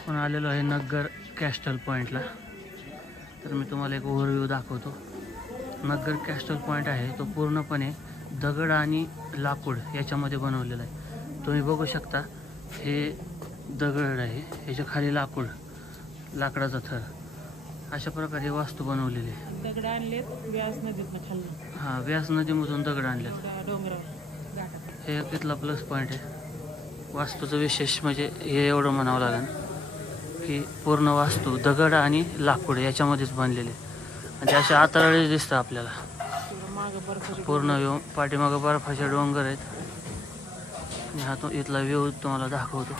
आपण आलेलो आहे नग्गर कॅस्टल पॉईंटला। तर मी तुम्हाला एक ओव्हरव्ह्यू दाखवतो। नग्गर कॅस्टल पॉईंट आहे तो पूर्णपणे दगड आणि लाकूड याच्यामध्ये बनवलेला आहे। तुम्ही बघू शकता हे दगड आहे, याच्या खाली लाकूड, लाकडाचा थर, अशा प्रकारे वास्तू बनवलेली आहे। दगड आणलेत व्यास नदीतून खाली। हां, व्यास नदीमधून दगड आणलेत। हे तिथला प्लस पॉईंट आहे। वास्तूचं विशेष म्हणजे हे एवढं म्हणावं लागेल की पूर्ण वास्तू दगड आणि लाकूड याच्यामध्येच बनलेले, म्हणजे असे आतरळे दिसतं आपल्याला। पूर्ण पाठीमागं बर्फाचे डोंगर आहेत आणि हा तो इथला व्ह्यू तुम्हाला दाखवतो।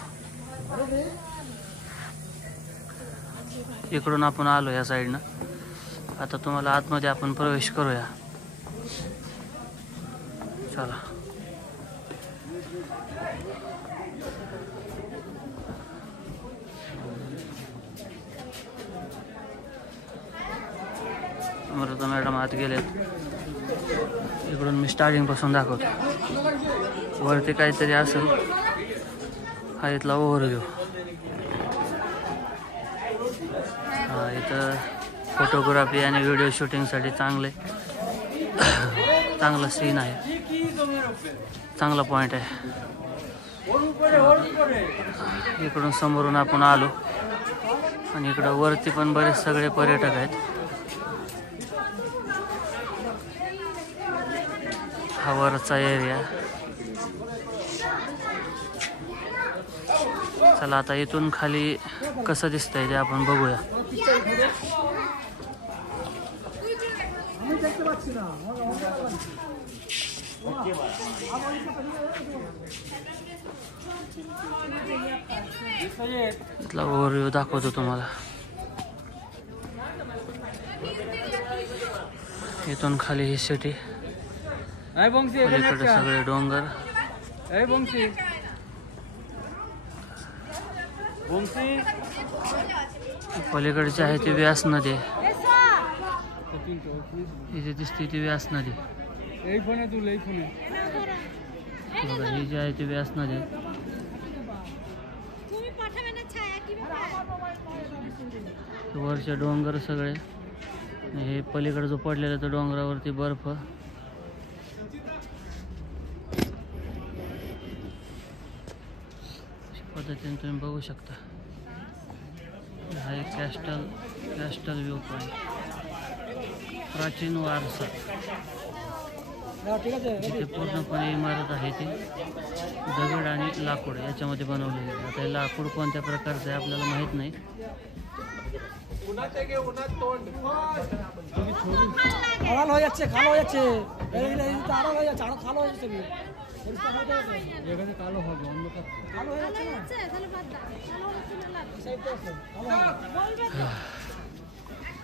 इकडून आपण आलो या साईडनं, आता तुम्हाला आतमध्ये आपण प्रवेश करूया, चला। अमृता मॅडम आत गेलेत। इकडून मी स्टार्टिंग पासून दाखवतो। वरती काहीतरी असेल, हा इथला ओव्हरव्ह्यू। हा, इथं फोटोग्राफी आणि व्हिडिओ शूटिंगसाठी चांगला सीन आहे, चांगला पॉईंट आहे। इकडून समोरून आपण आलो आणि इकडं वरती पण बरेच सगळे पर्यटक आहेत। हा वरचा एरिया। चला आता इथून खाली कसं दिसतंय ते आपण बघूया। इथला ओव्हरव्ह्यू दाखवतो तुम्हाला। इथून खाली ही सिटी, पलीकडे सगळे डोंगर, पलीकडची आहे ती व्यास नदी। इथे दिसते ती व्यास नदी, बघा ही जी आहे ती व्यास नदी। वरचे डोंगर सगळे, हे पलीकडे जो पडलेला तो डोंगरावरती बर्फ। पद्धतीने तुम्ही बघू शकता। हा एक कॅस्टल व्ह्यू पॉईंट, प्राचीन वारसा। इथे पूर्णपणे इमारत आहे ती दगड आणि लाकूड याच्यामध्ये बनवलेली आहे। आता हे लाकूड कोणत्या प्रकारचं आहे आपल्याला माहित नाही।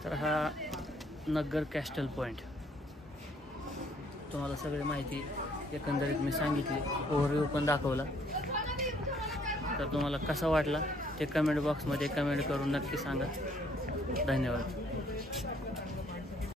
तर हा नग्गर कॅस्टल पॉईंट, तुम्हाला सगळी माहिती एकंदरीत मी सांगितली, ओव्हरव्ह्यू पण दाखवला। तर तुम्हाला कसा वाटला ते कमेंट बॉक्समध्ये कमेंट करून नक्की सांगा। धन्यवाद।